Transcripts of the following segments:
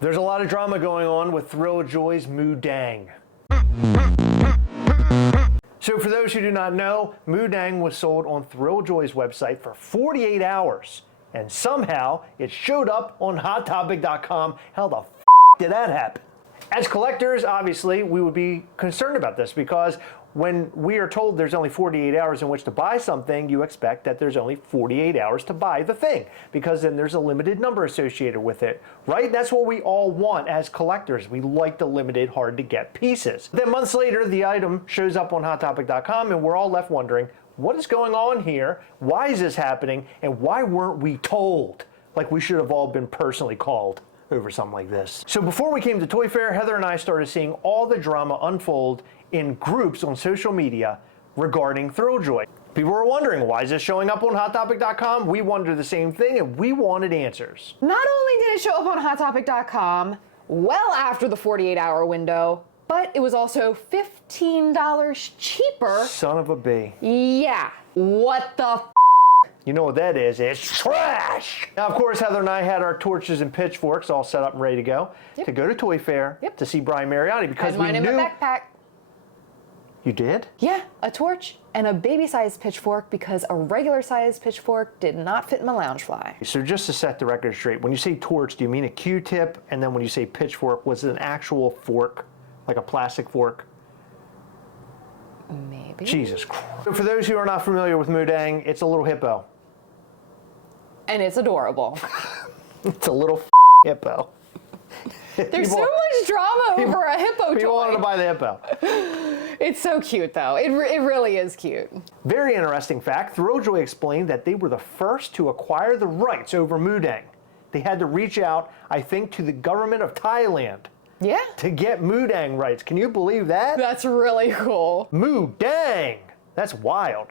There's a lot of drama going on with Thrilljoy's Moo Deng. So for those who do not know, Moo Deng was sold on Thrilljoy's website for 48 hours. And somehow it showed up on HotTopic.com. How the f did that happen? As collectors, obviously, we would be concerned about this because when we are told there's only 48 hours in which to buy something, you expect that there's only 48 hours to buy the thing because then there's a limited number associated with it, right? That's what we all want as collectors. We like the limited, hard to get pieces. Then months later, the item shows up on HotTopic.com and we're all left wondering, what is going on here? Why is this happening? And why weren't we told? Like we should have all been personally called over something like this. So before we came to Toy Fair, Heather and I started seeing all the drama unfold in groups on social media regarding Thrilljoy. People were wondering, why is this showing up on HotTopic.com? We wondered the same thing and we wanted answers. Not only did it show up on HotTopic.com well after the 48-hour window, but it was also $15 cheaper. Son of a bee. Yeah, what the f? You know what that is? It's trash! Now, of course, Heather and I had our torches and pitchforks all set up and ready to go to go to Toy Fair to see Brian Mariotti because we knew... in my backpack. You did? Yeah, a torch and a baby-sized pitchfork because a regular-sized pitchfork did not fit in my Loungefly. So just to set the record straight, when you say torch, do you mean a Q-tip? And then when you say pitchfork, was it an actual fork, like a plastic fork? Maybe. Jesus Christ. So for those who are not familiar with Moo Deng, it's a little hippo. And it's adorable. It's a little hippo. There's so much drama over a hippo toy. People wanted to buy the hippo. It's so cute, though. It really is cute. Very interesting fact, Thrilljoy explained that they were the first to acquire the rights over Moo Deng. They had to reach out, I think, to the government of Thailand. Yeah. To get Moo Deng rights. Can you believe that? That's really cool. Moo Deng! That's wild.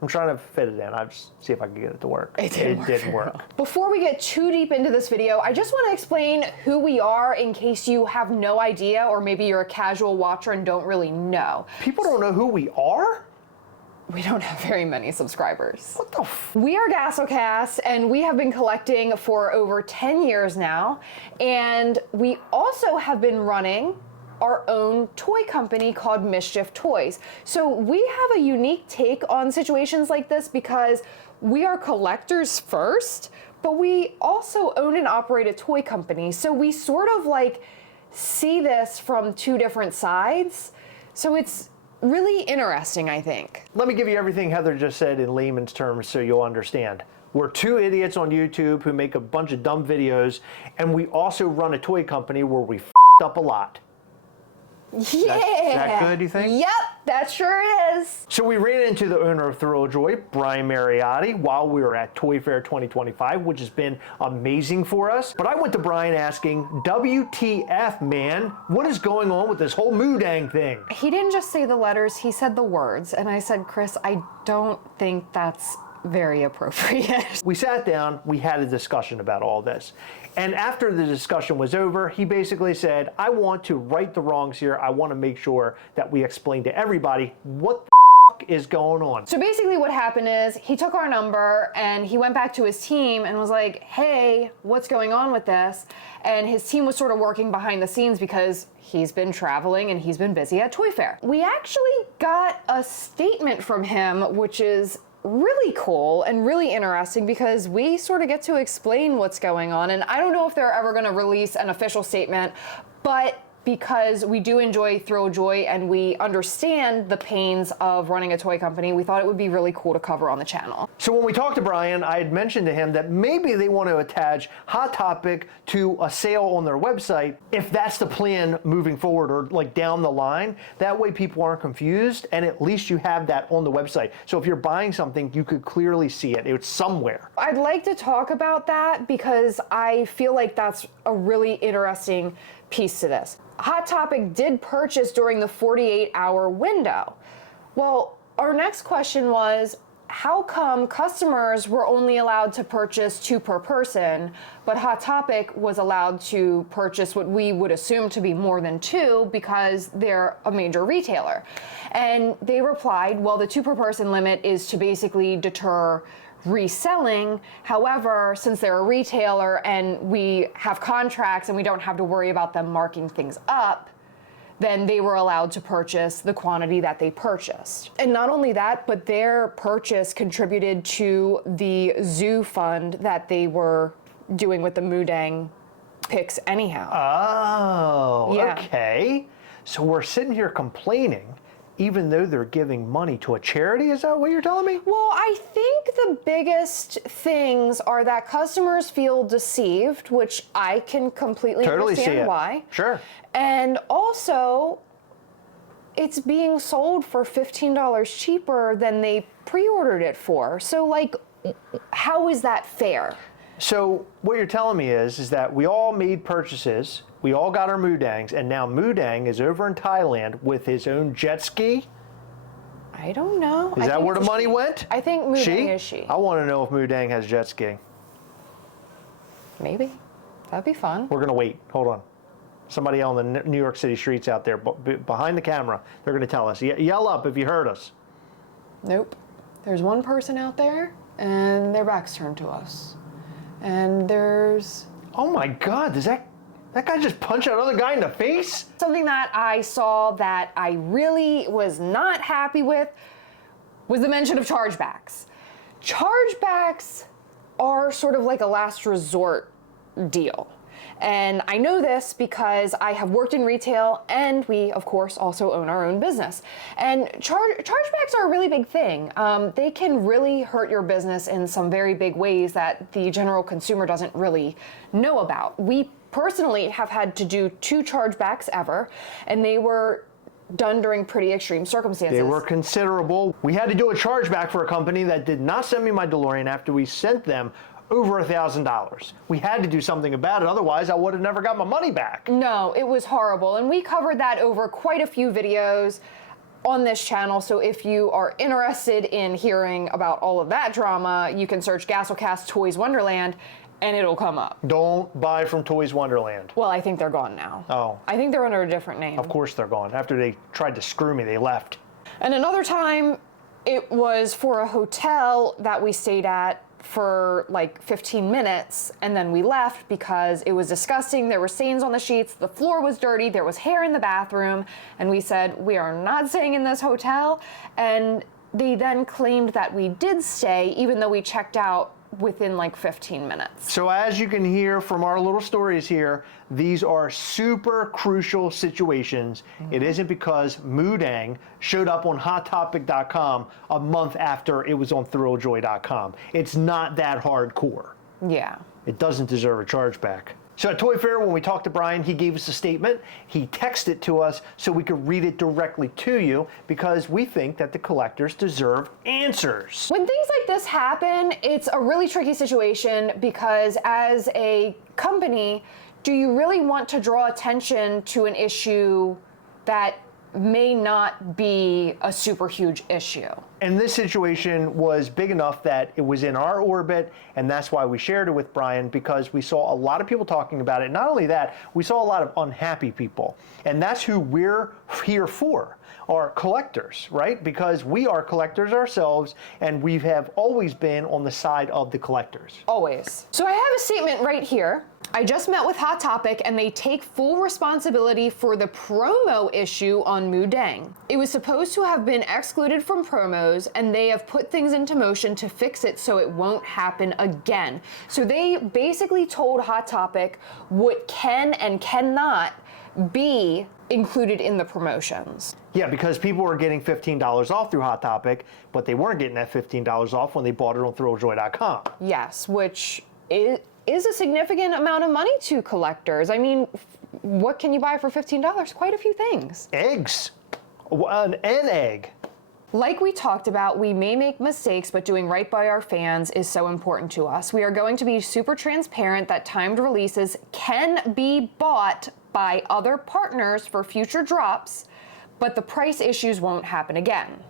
I'm trying to fit it in. I'll just see if I can get it to work. It didn't work. Before we get too deep into this video, I just want to explain who we are in case you have no idea or maybe you're a casual watcher and don't really know. People don't know who we are? We don't have very many subscribers. What the f? We are Gastlecast, and we have been collecting for over 10 years now, and we also have been running our own toy company called MISCHIEF Toys. So we have a unique take on situations like this because we are collectors first, but we also own and operate a toy company. So we sort of like see this from two different sides. So it's really interesting, I think. Let me give you everything Heather just said in layman's terms so you'll understand. We're two idiots on YouTube who make a bunch of dumb videos, and we also run a toy company where we f***ed up a lot. Yeah. Is that good, you think? Yep, that sure is. So we ran into the owner of Thrilljoy, Brian Mariotti, while we were at Toy Fair 2025, which has been amazing for us. But I went to Brian asking, WTF, man? What is going on with this whole Moo Deng thing? He didn't just say the letters, he said the words. And I said, Chris, I don't think that's very appropriate. We sat down, we had a discussion about all this. And after the discussion was over, he basically said, I want to right the wrongs here. I want to make sure that we explain to everybody what the f is going on. So basically what happened is he took our number and he went back to his team and was like, hey, what's going on with this? And his team was sort of working behind the scenes because he's been traveling and he's been busy at Toy Fair. We actually got a statement from him, which is really cool and really interesting because we sort of get to explain what's going on. And I don't know if they're ever going to release an official statement, but because we do enjoy Thrilljoy and we understand the pains of running a toy company, we thought it would be really cool to cover on the channel. So when we talked to Brian, I had mentioned to him that maybe they want to attach Hot Topic to a sale on their website if that's the plan moving forward or like down the line. That way people aren't confused and at least you have that on the website. So if you're buying something, you could clearly see it. It's somewhere. I'd like to talk about that because I feel like that's a really interesting piece to this. Hot Topic did purchase during the 48-hour window. Well, our next question was, how come customers were only allowed to purchase 2 per person, but Hot Topic was allowed to purchase what we would assume to be more than 2 because they're a major retailer? And they replied, well, the 2 per person limit is to basically deter reselling. However, since they're a retailer and we have contracts and we don't have to worry about them marking things up, then they were allowed to purchase the quantity that they purchased. And not only that, but their purchase contributed to the zoo fund that they were doing with the Moo Deng picks anyhow. Oh, Yeah. okay. So we're sitting here complaining even though they're giving money to a charity? Is that what you're telling me? Well, I think the biggest things are that customers feel deceived, which I can completely Totally see understand it. why. Sure. And also, it's being sold for $15 cheaper than they pre-ordered it for. So, like, how is that fair? So what you're telling me is that we all made purchases, we all got our Moo Dengs, and now Moo Deng is over in Thailand with his own jet ski? I don't know. Is that where the money went? I think Moo Deng is she. I want to know if Moo Deng has jet ski. Maybe. That'd be fun. We're going to wait. Hold on. Somebody on the New York City streets out there behind the camera, they're going to tell us. Yell up if you heard us. Nope. There's one person out there, and their back's turned to us. And there's... Oh my God, does that guy just punch that other guy in the face? Something that I saw that I really was not happy with was the mention of chargebacks. Chargebacks are sort of like a last resort deal. And I know this because I have worked in retail and we, of course, also own our own business. And chargebacks are a really big thing. They can really hurt your business in some very big ways that the general consumer doesn't really know about. We personally have had to do 2 chargebacks ever, and they were done during pretty extreme circumstances. They were considerable. We had to do a chargeback for a company that did not send me my DeLorean after we sent them over $1,000. We had to do something about it, otherwise I would have never got my money back. No, it was horrible, and we covered that over quite a few videos on this channel, so if you are interested in hearing about all of that drama, you can search Gastlecast Toys Wonderland, and it'll come up. Don't buy from Toys Wonderland. Well, I think they're gone now. Oh. I think they're under a different name. Of course they're gone. After they tried to screw me, they left. And another time, it was for a hotel that we stayed at for like 15 minutes, and then we left because it was disgusting. There were stains on the sheets, the floor was dirty, there was hair in the bathroom, and we said, we are not staying in this hotel. And they then claimed that we did stay, even though we checked out within like 15 minutes. So as you can hear from our little stories here, these are super crucial situations. It isn't because Moo Deng showed up on HotTopic.com a month after it was on Thrilljoy.com. It's not that hardcore. Yeah. It doesn't deserve a chargeback. So at Toy Fair, when we talked to Brian, he gave us a statement. He texted it to us so we could read it directly to you because we think that the collectors deserve answers. When things like this happen, it's a really tricky situation because as a company, do you really want to draw attention to an issue that may not be a super huge issue? And this situation was big enough that it was in our orbit, and that's why we shared it with Brian, because we saw a lot of people talking about it. Not only that, we saw a lot of unhappy people, and that's who we're here for, are collectors, right? Because we are collectors ourselves, and we have always been on the side of the collectors. Always. So I have a statement right here. I just met with Hot Topic and they take full responsibility for the promo issue on Moo Deng. It was supposed to have been excluded from promos and they have put things into motion to fix it so it won't happen again. So they basically told Hot Topic what can and cannot be included in the promotions. Yeah, because people were getting $15 off through Hot Topic, but they weren't getting that $15 off when they bought it on Thrilljoy.com. Yes, which is a significant amount of money to collectors. I mean, what can you buy for $15? Quite a few things. Eggs. An egg. Like we talked about, we may make mistakes, but doing right by our fans is so important to us. We are going to be super transparent that timed releases can be bought by other partners for future drops, but the price issues won't happen again.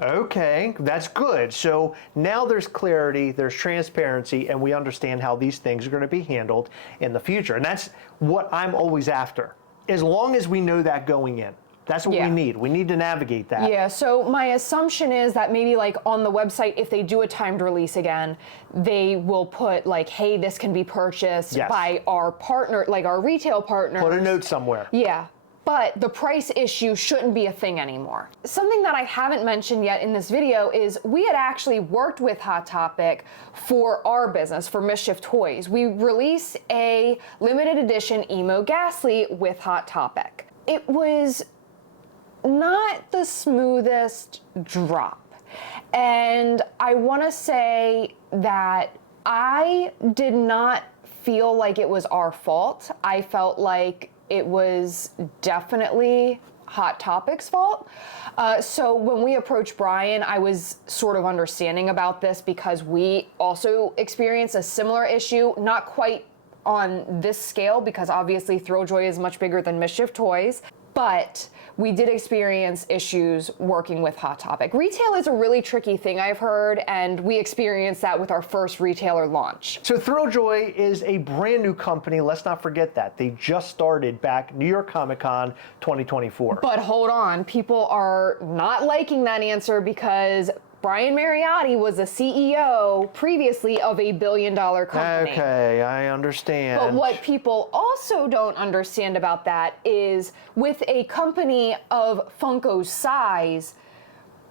Okay, that's good. So now there's clarity, there's transparency, and we understand how these things are going to be handled in the future. And that's what I'm always after. As long as we know that going in, That's what we need. We need to navigate that. Yeah, so my assumption is that maybe like on the website, if they do a timed release again, they will put like, hey, this can be purchased by our partner, like our retail partners. Put a note somewhere. Yeah. But the price issue shouldn't be a thing anymore. Something that I haven't mentioned yet in this video is we had actually worked with Hot Topic for our business, for MISCHIEF Toys. We released a limited edition Emo Ghastly with Hot Topic. It was not the smoothest drop. And I want to say that I did not feel like it was our fault. I felt like it was definitely Hot Topic's fault. So when we approached Brian, I was sort of understanding about this because we also experienced a similar issue, not quite on this scale because obviously Thrilljoy is much bigger than MISCHIEF Toys, but we did experience issues working with Hot Topic. Retail is a really tricky thing, I've heard, and we experienced that with our first retailer launch. So Thrilljoy is a brand new company. Let's not forget that. They just started back New York Comic Con 2024. But hold on, people are not liking that answer because Brian Mariotti was a CEO previously of a billion-dollar company. Okay, I understand. But what people also don't understand about that is with a company of Funko's size,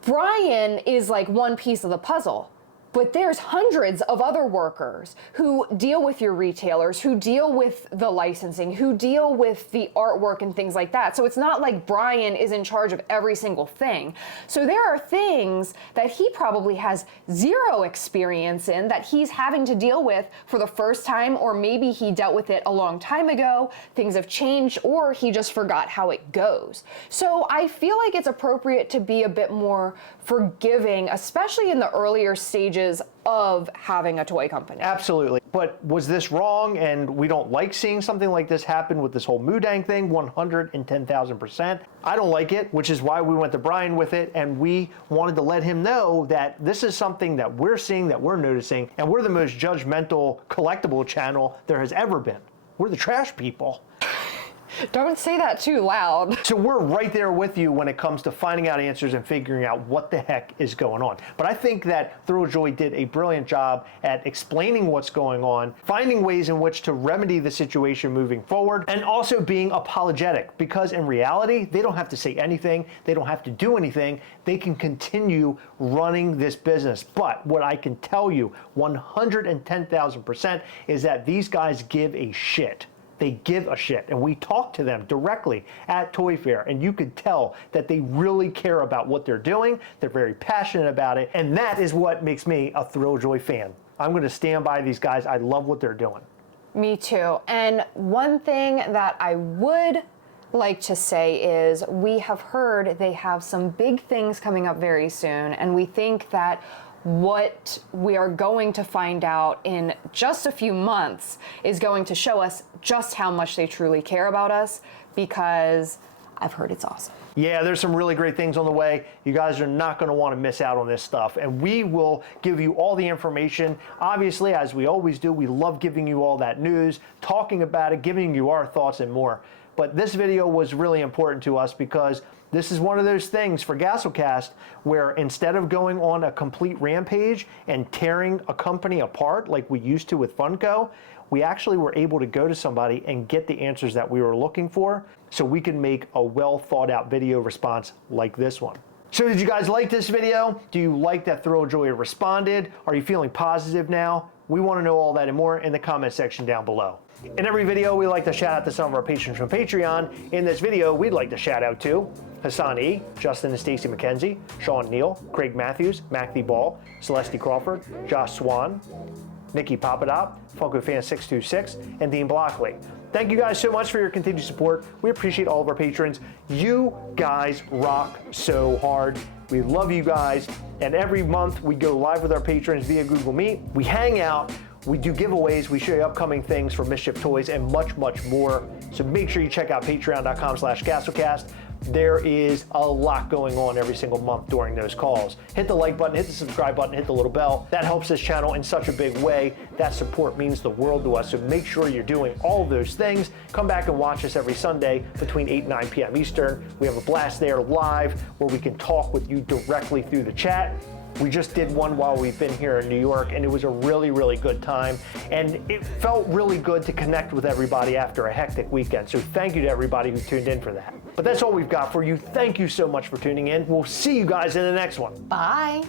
Brian is like one piece of the puzzle. But there's hundreds of other workers who deal with your retailers, who deal with the licensing, who deal with the artwork and things like that. So it's not like Brian is in charge of every single thing. So there are things that he probably has zero experience in that he's having to deal with for the first time, or maybe he dealt with it a long time ago, things have changed, or he just forgot how it goes. So I feel like it's appropriate to be a bit more forgiving, especially in the earlier stages of having a toy company. Absolutely. But was this wrong? And we don't like seeing something like this happen with this whole Moo Deng thing, 110,000%. I don't like it, which is why we went to Brian with it. And we wanted to let him know that this is something that we're seeing, that we're noticing. And we're the most judgmental collectible channel there has ever been. We're the trash people. Don't say that too loud. So we're right there with you when it comes to finding out answers and figuring out what the heck is going on. But I think that Thrilljoy did a brilliant job at explaining what's going on, finding ways in which to remedy the situation moving forward, and also being apologetic, because in reality, they don't have to say anything. They don't have to do anything. They can continue running this business. But what I can tell you 110,000% is that these guys give a shit. They give a shit, and we talked to them directly at Toy Fair, and you could tell that they really care about what they're doing. They're very passionate about it, and that is what makes me a Thrilljoy fan. I'm going to stand by these guys. I love what they're doing. Me too. And one thing that I would like to say is we have heard they have some big things coming up very soon, and we think that what we are going to find out in just a few months is going to show us just how much they truly care about us, because I've heard it's awesome. Yeah, there's some really great things on the way. You guys are not going to want to miss out on this stuff, and we will give you all the information. Obviously, as we always do, we love giving you all that news, talking about it, giving you our thoughts and more. But this video was really important to us because this is one of those things for Gastlecast where instead of going on a complete rampage and tearing a company apart like we used to with Funko, we actually were able to go to somebody and get the answers that we were looking for so we can make a well thought out video response like this one. So did you guys like this video? Do you like that Thrilljoy responded? Are you feeling positive now? We want to know all that and more in the comment section down below. In every video, we like to shout out to some of our patrons from Patreon. In this video, we'd like to shout out to Hassan E., Justin and Stacy McKenzie, Sean Neal, Craig Matthews, Mackie Ball, Celeste Crawford, Josh Swan, Nikki Papadop, FunkoFan626, and Dean Blockley. Thank you guys so much for your continued support. We appreciate all of our patrons. You guys rock so hard. We love you guys. And every month we go live with our patrons via Google Meet. We hang out, we do giveaways, we show you upcoming things for MISCHIEF Toys and much, much more. So make sure you check out patreon.com/Gastlecast. there is a lot going on every single month during those calls. Hit the like button, hit the subscribe button, hit the little bell. That helps this channel in such a big way. That support means the world to us, so make sure you're doing all of those things. Come back and watch us every Sunday between 8 and 9 p.m. Eastern. We have a blast there live where we can talk with you directly through the chat. We just did one while we've been here in New York, and it was a really, really good time. And it felt really good to connect with everybody after a hectic weekend. So thank you to everybody who tuned in for that. But that's all we've got for you. Thank you so much for tuning in. We'll see you guys in the next one. Bye.